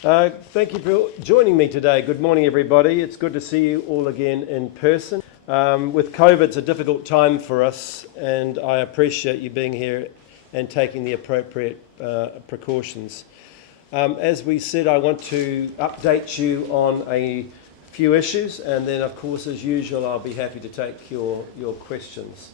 Thank you for joining me today. Good morning, everybody. It's good to see you all again in person. With COVID, it's a difficult time for us, and I appreciate you being here and taking the appropriate precautions. As we said, I want to update you on a few issues, and then, of course, as usual, I'll be happy to take your questions.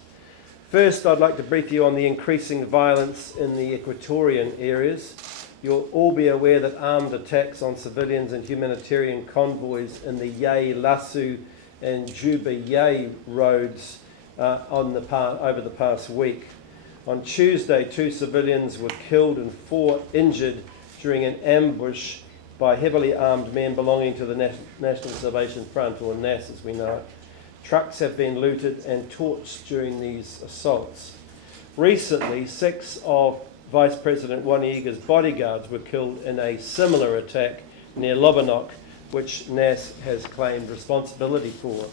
First, I'd like to brief you on the increasing violence in the Equatorian areas. You'll all be aware that armed attacks on civilians and humanitarian convoys in the Yei Lasu and Juba Yei roads over the past week. On Tuesday, 2 civilians were killed and 4 injured during an ambush by heavily armed men belonging to the National Salvation Front, or NAS as we know it. Trucks have been looted and torched during these assaults. Recently, 6 of Vice President Wanni's bodyguards were killed in a similar attack near Lobonok, which NAS has claimed responsibility for.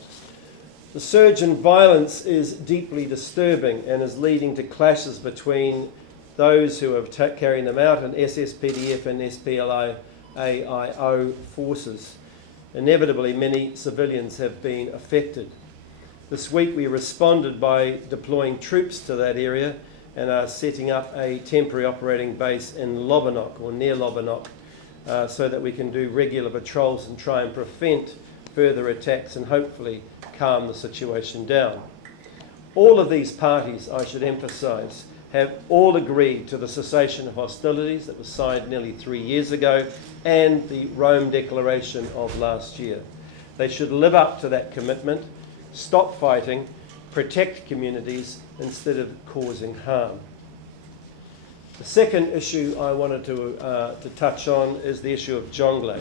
The surge in violence is deeply disturbing and is leading to clashes between those who are carrying them out and SSPDF and SPLA-AIO forces. Inevitably, many civilians have been affected. This week we responded by deploying troops to that area and are setting up a temporary operating base in Lobonok, or near Lobonok, so that we can do regular patrols and try and prevent further attacks and hopefully calm the situation down. All of these parties, I should emphasise, have all agreed to the cessation of hostilities that was signed nearly 3 years ago and the Rome Declaration of last year. They should live up to that commitment, stop fighting, protect communities instead of causing harm. The second issue I wanted to touch on is the issue of Jonglei.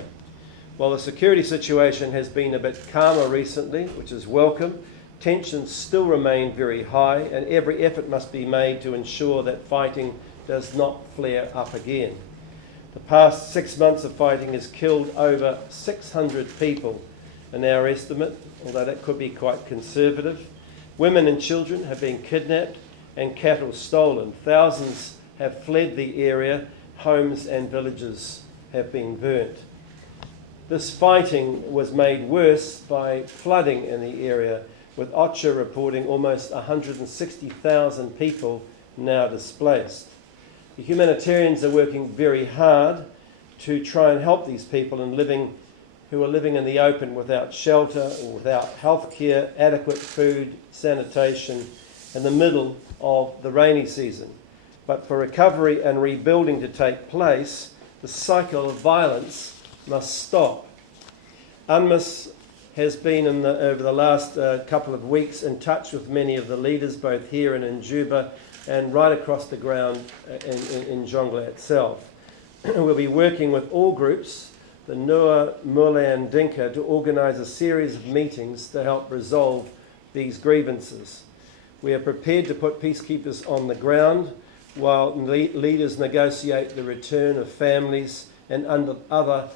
While the security situation has been a bit calmer recently, which is welcome, tensions still remain very high, and every effort must be made to ensure that fighting does not flare up again. The past 6 months of fighting has killed over 600 people in our estimate, although that could be quite conservative. Women and children have been kidnapped and cattle stolen. Thousands have fled the area. Homes and villages have been burnt. This fighting was made worse by flooding in the area, with OCHA reporting almost 160,000 people now displaced. The humanitarians are working very hard to try and help these people who are living in the open without shelter or without health care, adequate food, sanitation, in the middle of the rainy season. But for recovery and rebuilding to take place, the cycle of violence must stop. UNMISS has been over the last couple of weeks in touch with many of the leaders, both here and in Juba, and right across the ground in Jonglei itself. We'll be working with all groups, the Nua, Mule and Dinka, to organise a series of meetings to help resolve these grievances. We are prepared to put peacekeepers on the ground while leaders negotiate the return of families and other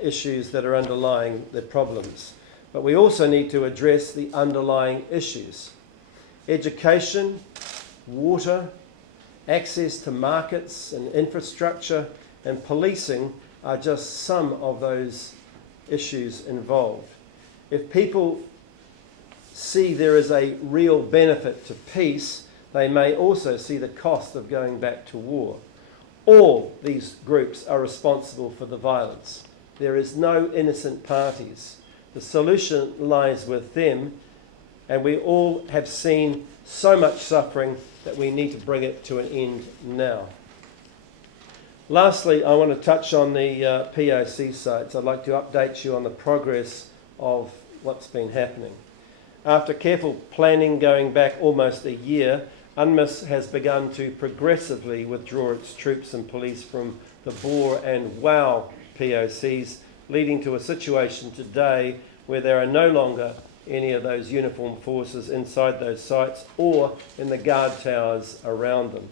issues that are underlying the problems. But we also need to address the underlying issues. Education, water, access to markets and infrastructure, and policing are just some of those issues involved. If people see there is a real benefit to peace, they may also see the cost of going back to war. All these groups are responsible for the violence. There is no innocent parties. The solution lies with them, and we all have seen so much suffering that we need to bring it to an end now. Lastly, I want to touch on the POC sites. I'd like to update you on the progress of what's been happening. After careful planning going back almost a year, UNMISS has begun to progressively withdraw its troops and police from the Boer and WOW POCs, leading to a situation today where there are no longer any of those uniformed forces inside those sites or in the guard towers around them.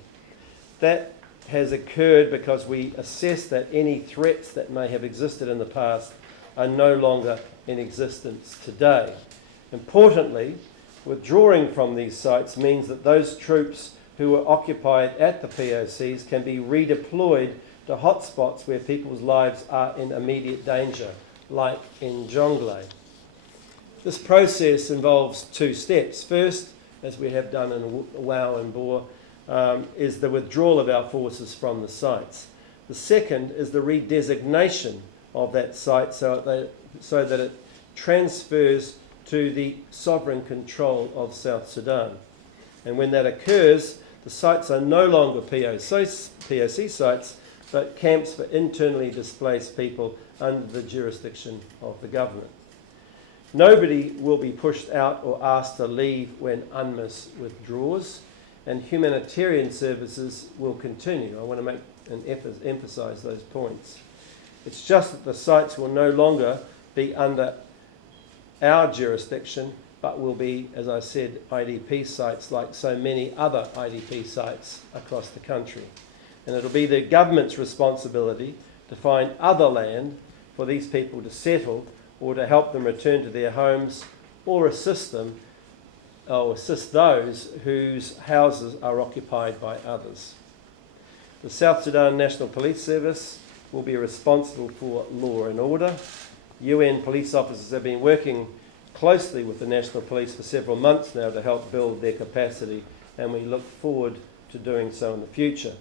That has occurred because we assess that any threats that may have existed in the past are no longer in existence today. Importantly, withdrawing from these sites means that those troops who were occupied at the POCs can be redeployed to hotspots where people's lives are in immediate danger, like in Jonglei. This process involves two steps. First, as we have done in Wau and Boer, is the withdrawal of our forces from the sites. The second is the redesignation of that site so that it transfers to the sovereign control of South Sudan. And when that occurs, the sites are no longer POC sites, but camps for internally displaced people under the jurisdiction of the government. Nobody will be pushed out or asked to leave when UNMISS withdraws, and humanitarian services will continue. I want to make and emphasise those points. It's just that the sites will no longer be under our jurisdiction, but will be, as I said, IDP sites like so many other IDP sites across the country. And it'll be the government's responsibility to find other land for these people to settle or to help them return to their homes or assist them or assist those whose houses are occupied by others. The South Sudan National Police Service will be responsible for law and order. UN police officers have been working closely with the National Police for several months now to help build their capacity, and we look forward to doing so in the future.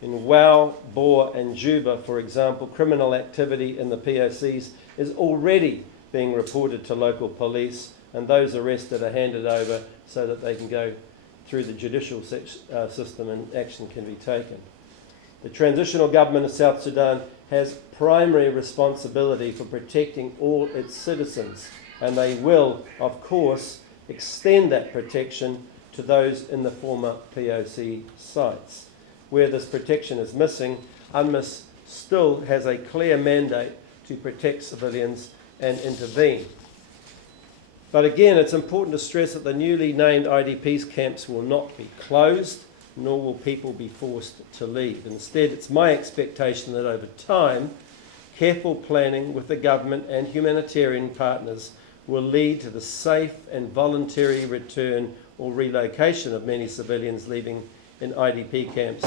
In Wau, Boer and Juba, for example, criminal activity in the POCs is already being reported to local police, and those arrested are handed over so that they can go through the judicial system and action can be taken. The Transitional Government of South Sudan has primary responsibility for protecting all its citizens, and they will, of course, extend that protection to those in the former POC sites. Where this protection is missing, UNMISS still has a clear mandate to protect civilians and intervene. But again, it's important to stress that the newly named IDPs camps will not be closed, nor will people be forced to leave. Instead, it's my expectation that over time, careful planning with the government and humanitarian partners will lead to the safe and voluntary return or relocation of many civilians living in IDP camps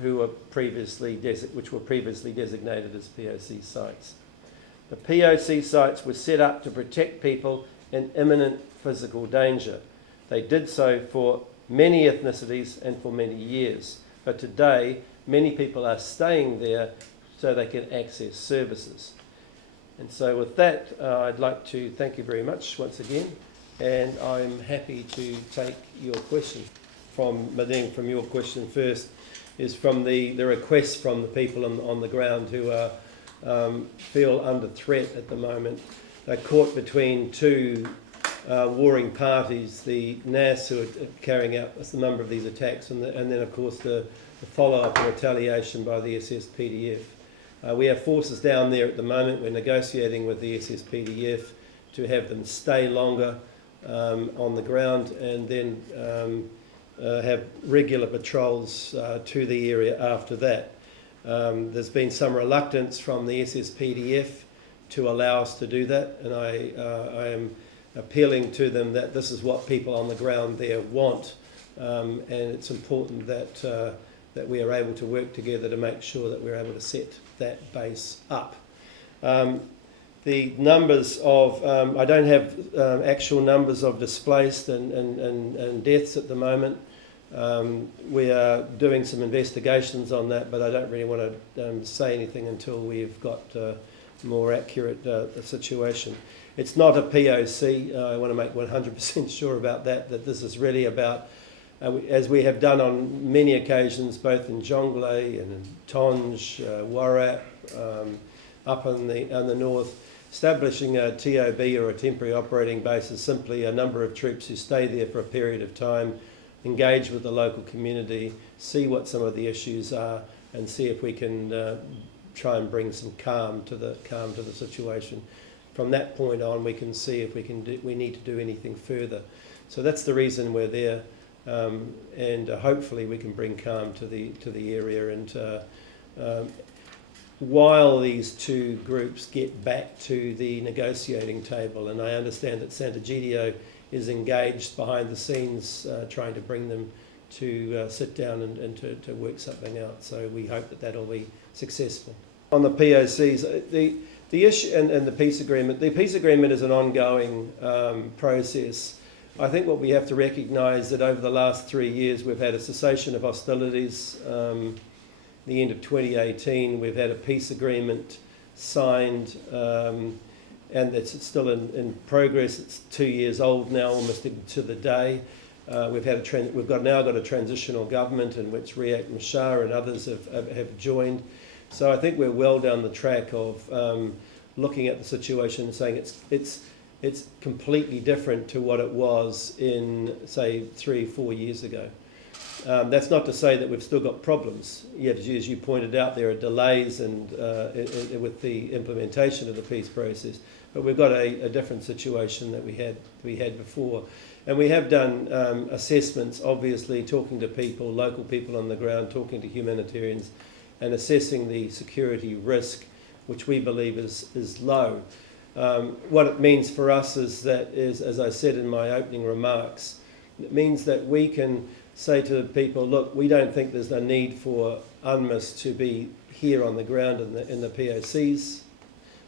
which were previously designated as POC sites. The POC sites were set up to protect people in imminent physical danger. They did so for many ethnicities and for many years. But today, many people are staying there so they can access services. And so with that, I'd like to thank you very much once again, and I'm happy to take your question. Madeng, from your question first, is from the requests from the people on the ground who are, feel under threat at the moment. They're caught between two warring parties, the NAS who are carrying out a number of these attacks, and then of course the follow-up and retaliation by the SSPDF. We have forces down there at the moment. We're negotiating with the SSPDF to have them stay longer on the ground and then have regular patrols to the area after that. There's been some reluctance from the SSPDF to allow us to do that, and I am appealing to them that this is what people on the ground there want, and it's important that that we are able to work together to make sure that we're able to set that base up. The numbers of, I don't have actual numbers of displaced and deaths at the moment. We are doing some investigations on that, but I don't really want to say anything until we've got more accurate situation. It's not a POC. I want to make 100% sure about that this is really about, as we have done on many occasions, both in Jonglei and in Tonj, Warrap, up in the north, establishing a TOB or a temporary operating base is simply a number of troops who stay there for a period of time, engage with the local community, see what some of the issues are, and see if we can try and bring some calm to the situation. From that point on, we can see if we need to do anything further. So that's the reason we're there, and hopefully we can bring calm to the area. And while these two groups get back to the negotiating table, and I understand that Sant'Egidio is engaged behind the scenes trying to bring them sit down and to work something out. So we hope that that'll be successful. On the POCs, the issue and the peace agreement is an ongoing process. I think what we have to recognise that over the last 3 years we've had a cessation of hostilities. The end of 2018 we've had a peace agreement signed, and it's still in progress. It's 2 years old now, almost to the day. We've now got a transitional government in which David Shearer and others have joined. So I think we're well down the track of looking at the situation and saying it's completely different to what it was in, say, 3-4 years ago. That's not to say that we've still got problems. Yet, as you pointed out, there are delays with the implementation of the peace process. But we've got a different situation that we had before. And we have done assessments, obviously, talking to people, local people on the ground, talking to humanitarians, and assessing the security risk, which we believe is low. What it means for us is, as I said in my opening remarks, it means that we can say to people, look, we don't think there's a need for UNMISS to be here on the ground in the POCs,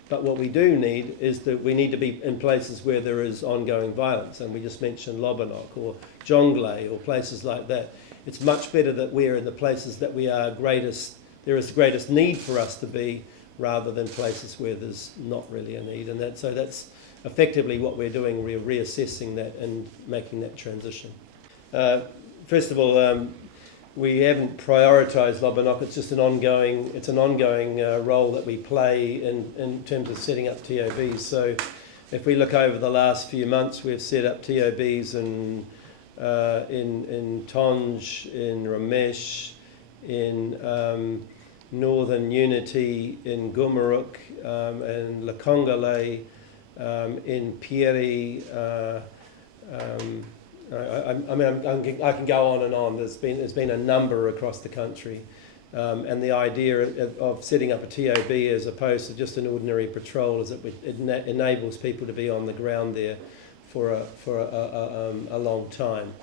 but what we do need is that we need to be in places where there is ongoing violence, and we just mentioned Lobonok or Jonglei or places like that. It's much better that we're in the places that there is the greatest need for us to be, rather than places where there's not really a need. And so that's effectively what we're doing. We're reassessing that and making that transition. First of all, we haven't prioritised lobonok. It's just an ongoing role that we play in terms of setting up TOBs. So if we look over the last few months, we've set up TOBs in Tonge, in Ramesh, in Northern Unity, in Gumaruk, in Jonglei, in Pieri. I can go on and on. There's been a number across the country, and the idea of setting up a TOB as opposed to just an ordinary patrol is that it enables people to be on the ground there for a long time.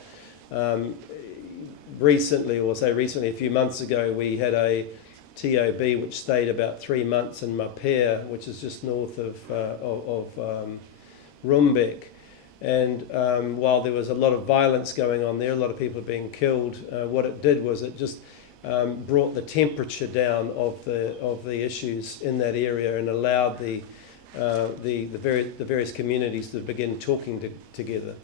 Recently, a few months ago, we had a TOB which stayed about 3 months in Mapea, which is just north of Rumbek. And while there was a lot of violence going on there, a lot of people being killed, what it did was it just brought the temperature down of the issues in that area and allowed the various communities to begin talking together.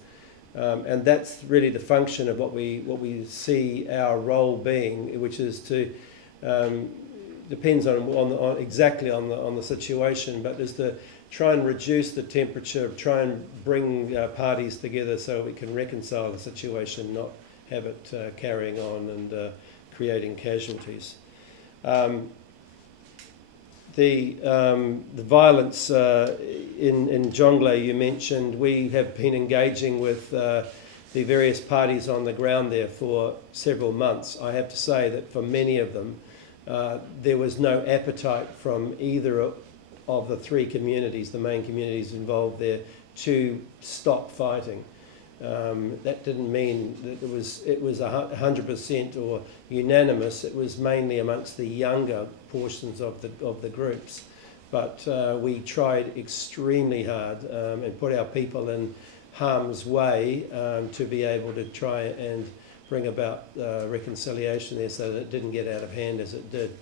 And that's really the function of what we see our role being, which is to depends on exactly on the situation, but is to try and reduce the temperature, try and bring parties together so we can reconcile the situation, not have it carrying on and creating casualties. The violence in Jonglei you mentioned, we have been engaging with the various parties on the ground there for several months. I have to say that for many of them, there was no appetite from either of the three communities, the main communities involved there, to stop fighting. That didn't mean that it was 100% or unanimous. It was mainly amongst the younger portions of the groups. But we tried extremely hard and put our people in harm's way to be able to try and bring about reconciliation there so that it didn't get out of hand as it did.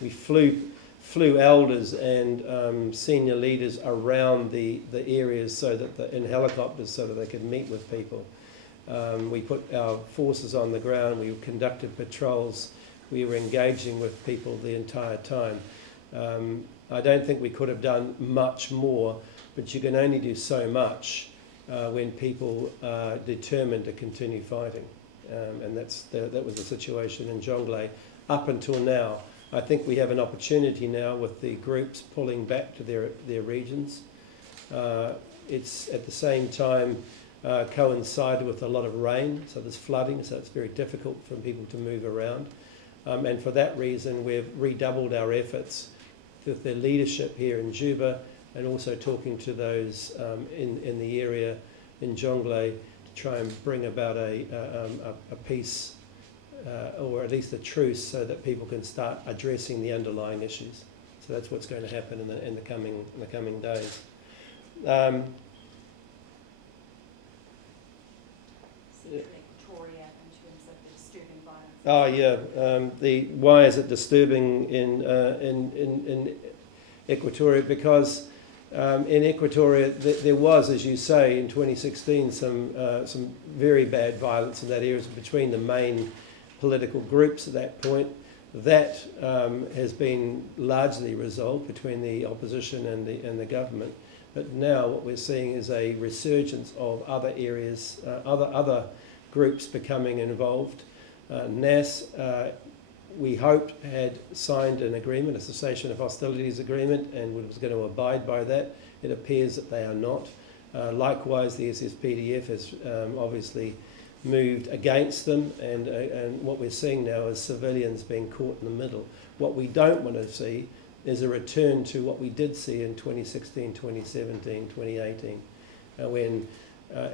We flew elders and senior leaders around the areas so that in helicopters so that they could meet with people. We put our forces on the ground, we conducted patrols, we were engaging with people the entire time. I don't think we could have done much more, but you can only do so much when people are determined to continue fighting. And that was the situation in Jonglei up until now. I think we have an opportunity now with the groups pulling back to their regions. It's at the same time coincided with a lot of rain, so there's flooding, so it's very difficult for people to move around. And for that reason, we've redoubled our efforts with the leadership here in Juba and also talking to those in the area in Jonglei to try and bring about a peace or at least a truce, so that people can start addressing the underlying issues. So that's what's going to happen in the coming days. Equatoria in terms of the disturbing violence. Oh yeah, why is it disturbing in Equatoria? Because in Equatoria there was, as you say, in 2016 some very bad violence in that area between the main political groups at that point. That has been largely resolved between the opposition and the government. But now what we're seeing is a resurgence of other areas, other groups becoming involved. NAS, we hoped, had signed an agreement, a cessation of hostilities agreement, and was going to abide by that. It appears that they are not. Likewise, the SSPDF has obviously moved against them, and what we're seeing now is civilians being caught in the middle. What we don't want to see is a return to what we did see in 2016, 2017, 2018, when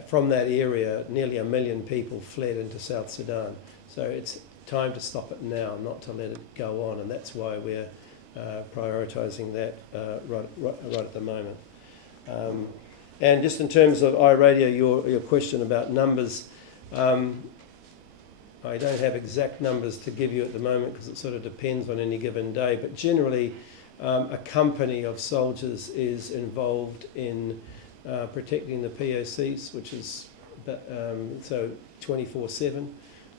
from that area nearly 1 million people fled into South Sudan. So it's time to stop it now, not to let it go on, and that's why we're prioritising that right at the moment. And just in terms of iRadio, your question about numbers, I don't have exact numbers to give you at the moment because it sort of depends on any given day, but generally a company of soldiers is involved in protecting the POCs, which is so 24/7,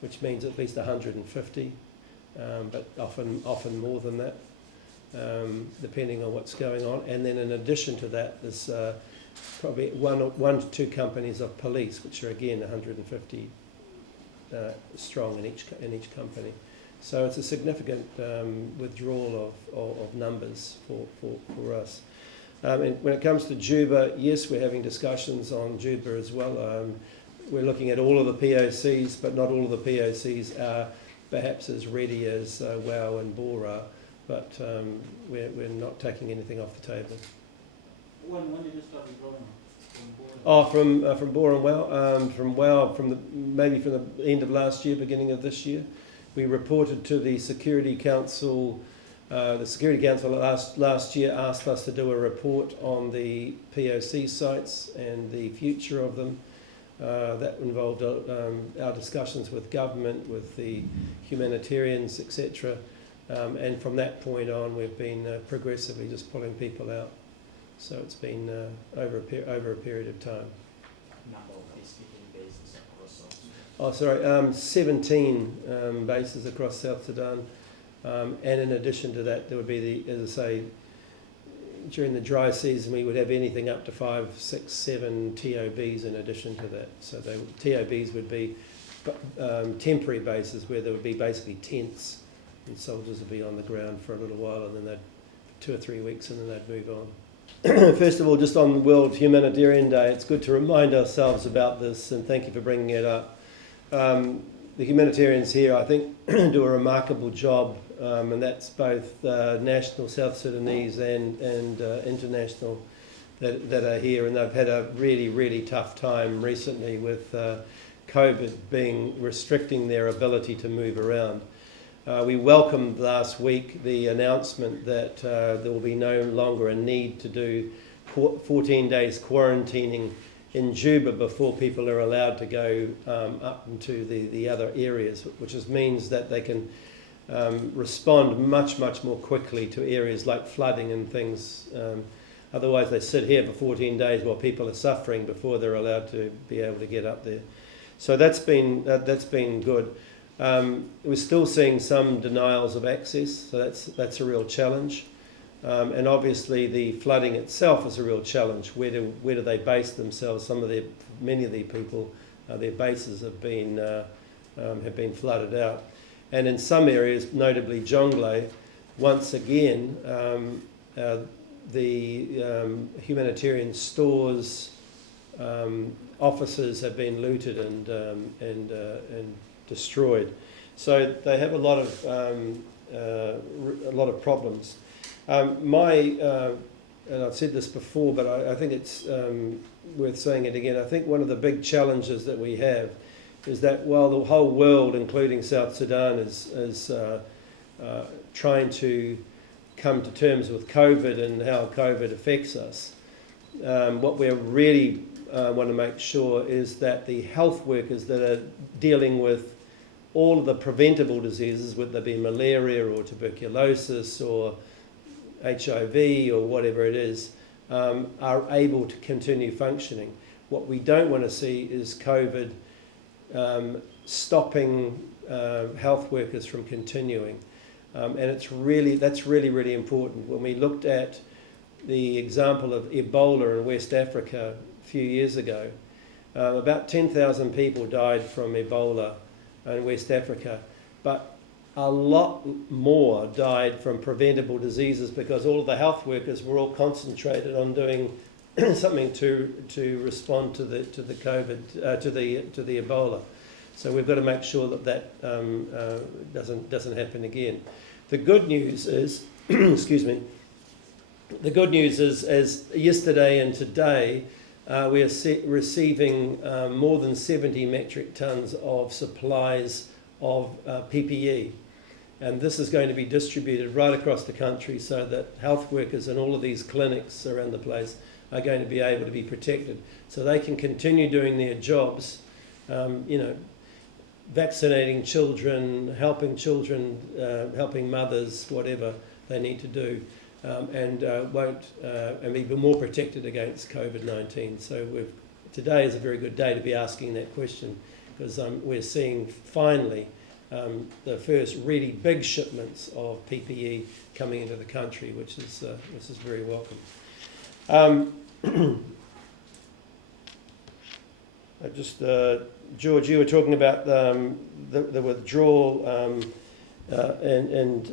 which means at least 150, but often more than that, depending on what's going on. And then in addition to that, there's probably one to two companies of police, which are again 150 strong in each company. So it's a significant withdrawal of numbers for us. And when it comes to Juba, yes, we're having discussions on Juba as well. We're looking at all of the POCs, but not all of the POCs are perhaps as ready as WOW and Bora, but we're not taking anything off the table. When did you start withdrawing from Bora? From Bora and WOW, from WOW, maybe from the end of last year, beginning of this year. We reported to the Security Council. The Security Council last year asked us to do a report on the POC sites and the future of them. That involved our discussions with government, with the humanitarians, etc. And from that point on, we've been progressively just pulling people out. So it's been over a period of time. Number of peacekeeping bases across South Sudan? Oh, sorry, 17 bases across South Sudan. And in addition to that, there would be as I say, during the dry season, we would have anything up to 5, 6, 7 TOBs in addition to that. So TOBs would be temporary bases where there would be basically tents, and soldiers would be on the ground for a little while, and then they'd 2 or 3 weeks, and then they'd move on. First of all, just on World Humanitarian Day, it's good to remind ourselves about this, and thank you for bringing it up. The humanitarians here, I think, do a remarkable job, and that's both national South Sudanese and international that are here, and they've had a really, really tough time recently with COVID restricting their ability to move around. We welcomed last week the announcement that there will be no longer a need to do 14 days quarantining in Juba before people are allowed to go up into the other areas, which means that they can respond much, much more quickly to areas like flooding and things. Otherwise they sit here for 14 days while people are suffering before they're allowed to be able to get up there. So that's been good. We're still seeing some denials of access, so that's a real challenge. And obviously the flooding itself is a real challenge. Where do they base themselves? Many of the people, their bases have been flooded out. And in some areas, notably Jonglei, once again, the humanitarian stores, offices have been looted and destroyed. So they have a lot of problems. And I've said this before, but I think it's worth saying it again. I think one of the big challenges that we have is that while the whole world, including South Sudan, is trying to come to terms with COVID and how COVID affects us, what we really want to make sure is that the health workers that are dealing with all of the preventable diseases, whether they be malaria or tuberculosis or HIV or whatever it is, are able to continue functioning. What we don't want to see is COVID stopping health workers from continuing. And that's really important. When we looked at the example of Ebola in West Africa a few years ago, about 10,000 people died from Ebola in West Africa, but a lot more died from preventable diseases because all of the health workers were all concentrated on doing something to respond to the COVID to the Ebola. So we've got to make sure that doesn't happen again. The good news is, excuse me. The good news is, as yesterday and today, we are receiving more than 70 metric tons of supplies of PPE. And this is going to be distributed right across the country so that health workers in all of these clinics around the place are going to be able to be protected. So they can continue doing their jobs, vaccinating children, helping mothers, whatever they need to do. And be more protected against COVID-19. So today is a very good day to be asking that question, because we're seeing finally the first really big shipments of PPE coming into the country, which is very welcome. George, you were talking about the withdrawal and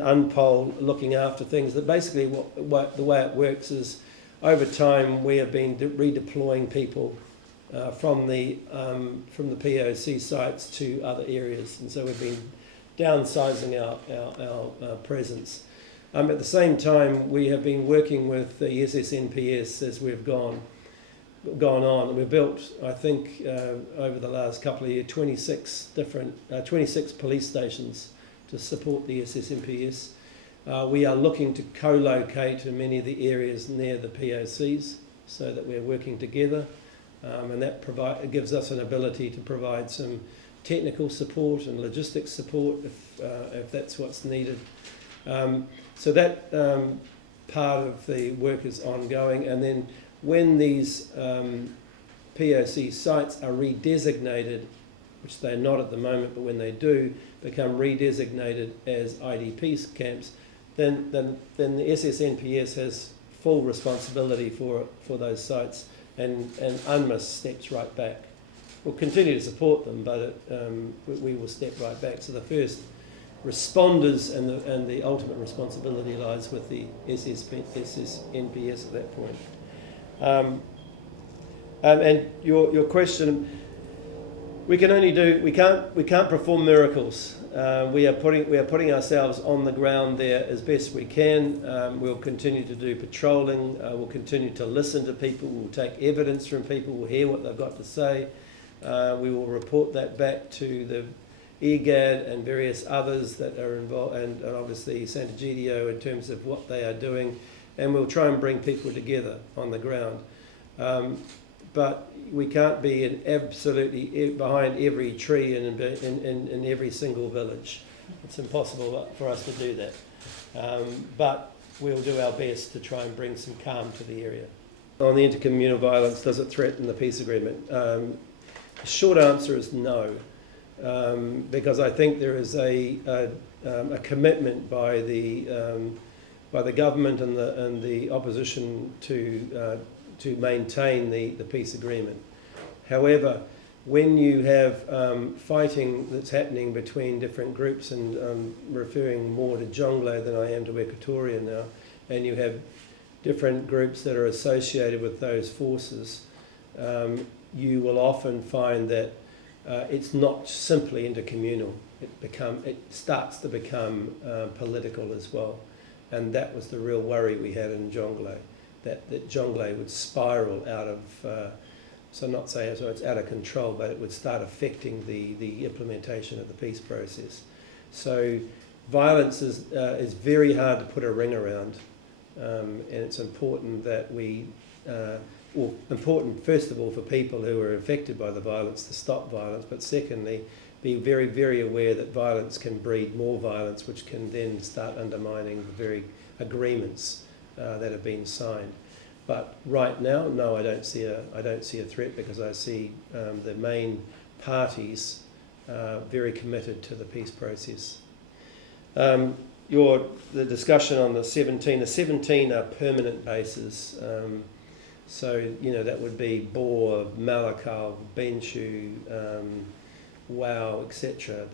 UNPOL looking after things. That basically the way it works is, over time we have been redeploying people from the POC sites to other areas, and so we've been downsizing our presence. At the same time, we have been working with the SSNPS as we've gone on, and we've built, I think, over the last couple of years, 26 police stations to support the SSNPS. We are looking to co-locate in many of the areas near the POCs so that we're working together, and that gives us an ability to provide some technical support and logistics support if that's what's needed. So that part of the work is ongoing, and then when these POC sites are redesignated, which they're not at the moment, but when they do become redesignated as IDP camps, then the SSNPS has full responsibility for those sites, and UNMISS steps right back. We'll continue to support them, but we will step right back. So the first responders and the ultimate responsibility lies with the SSNPS at that point. And your question, we can't perform miracles. We are putting ourselves on the ground there as best we can. We'll continue to do patrolling. We'll continue to listen to people. We'll take evidence from people. We'll hear what they've got to say. We will report that back to the Igga and various others that are involved, and obviously Sant'Egidio in terms of what they are doing, and we'll try and bring people together on the ground. But we can't be absolutely behind every tree and in every single village. It's impossible for us to do that. But we'll do our best to try and bring some calm to the area. On the intercommunal violence, does it threaten the peace agreement? The short answer is no, because I think there is a commitment by the government and the opposition to maintain the peace agreement. However, when you have fighting that's happening between different groups, and I'm referring more to Jonglei than I am to Equatoria now, and you have different groups that are associated with those forces, you will often find that it's not simply intercommunal. It starts to become political as well, and that was the real worry we had in Jonglei, that Jonglei would spiral out of So not say so it's out of control, but it would start affecting the implementation of the peace process. So violence is very hard to put a ring around, and it's important that we, important first of all for people who are affected by the violence to stop violence, but secondly, be very, very aware that violence can breed more violence, which can then start undermining the very agreements that have been signed. But right now, no, I don't see a threat, because I see the main parties very committed to the peace process. The discussion on the 17 are permanent bases. So that would be Bor, Malakal, Benchu, Wow, etc.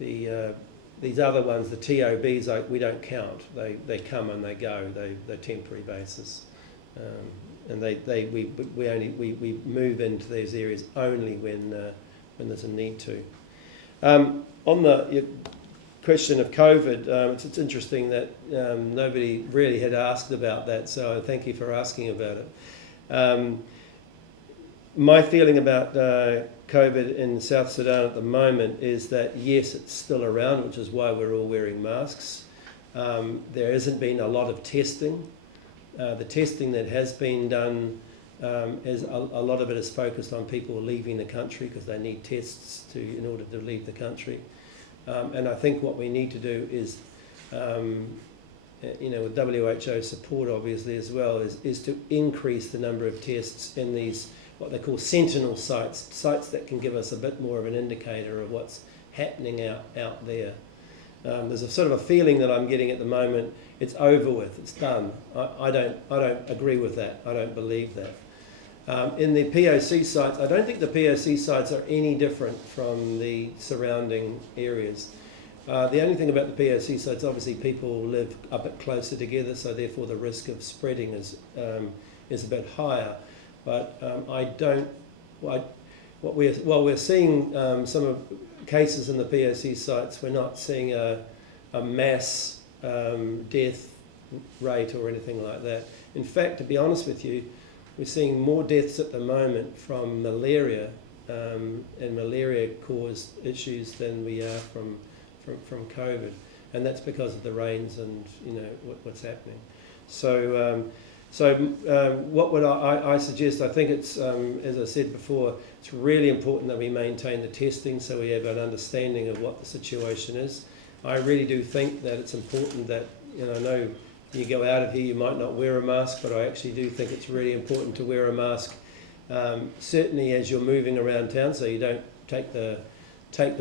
These other ones, the TOBs, we don't count. They come and they go. They're temporary bases. And we move into these areas only when there's a need to. On the question of COVID, it's interesting that nobody really had asked about that, so thank you for asking about it. My feeling about COVID in South Sudan at the moment is that yes, it's still around, which is why we're all wearing masks. There hasn't been a lot of testing. The testing that has been done, is a lot of it is focused on people leaving the country because they need tests in order to leave the country. And I think what we need to do is, with WHO support obviously as well, is to increase the number of tests in these, what they call sentinel sites that can give us a bit more of an indicator of what's happening out there. There's a sort of a feeling that I'm getting at the moment, it's over with, it's done. I don't agree with that. I don't believe that. In the POC sites, I don't think the POC sites are any different from the surrounding areas. The only thing about the POC sites, obviously people live a bit closer together, so therefore the risk of spreading is a bit higher. But while we're seeing some of cases in the POC sites, we're not seeing a mass death rate or anything like that. In fact, to be honest with you, we're seeing more deaths at the moment from malaria and malaria-caused issues than we are from COVID, and that's because of the rains and what's happening. So what would I suggest? I think it's, as I said before, it's really important that we maintain the testing so we have an understanding of what the situation is. I really do think that it's important that, I know you go out of here, you might not wear a mask, but I actually do think it's really important to wear a mask, certainly as you're moving around town, so you don't take the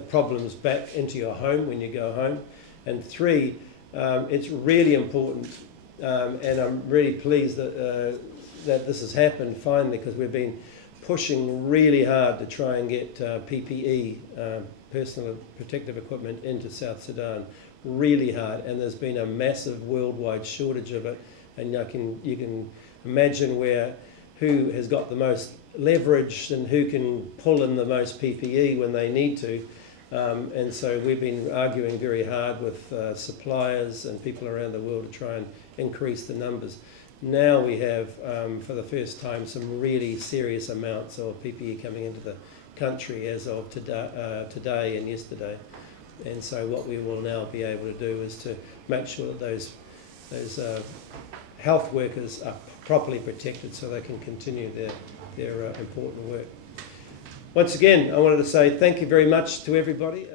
problems back into your home when you go home. And three, it's really important, and I'm really pleased that this has happened finally, because we've been pushing really hard to try and get PPE, personal protective equipment, into South Sudan, really hard, and there's been a massive worldwide shortage of it, and you can imagine who has got the most leverage and who can pull in the most PPE when they need to. And so we've been arguing very hard with suppliers and people around the world to try and increase the numbers. Now we have, for the first time, some really serious amounts of PPE coming into the country as of today and yesterday. And so what we will now be able to do is to make sure that those health workers are properly protected so they can continue their important work. Once again, I wanted to say thank you very much to everybody.